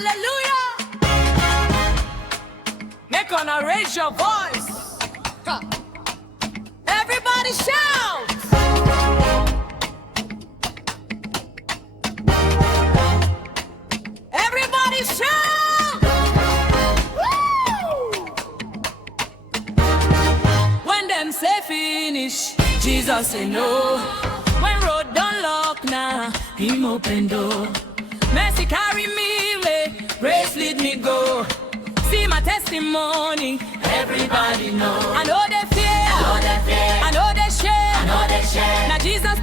Hallelujah. Make gonna raise your voice. Huh. Everybody shout. Everybody shout. Woo! When them say finish, Jesus say no. When road don't lock now, him open door. Mercy carry me away, grace lead me go. See my testimony, everybody know. I know they fear, I know they share, now Jesus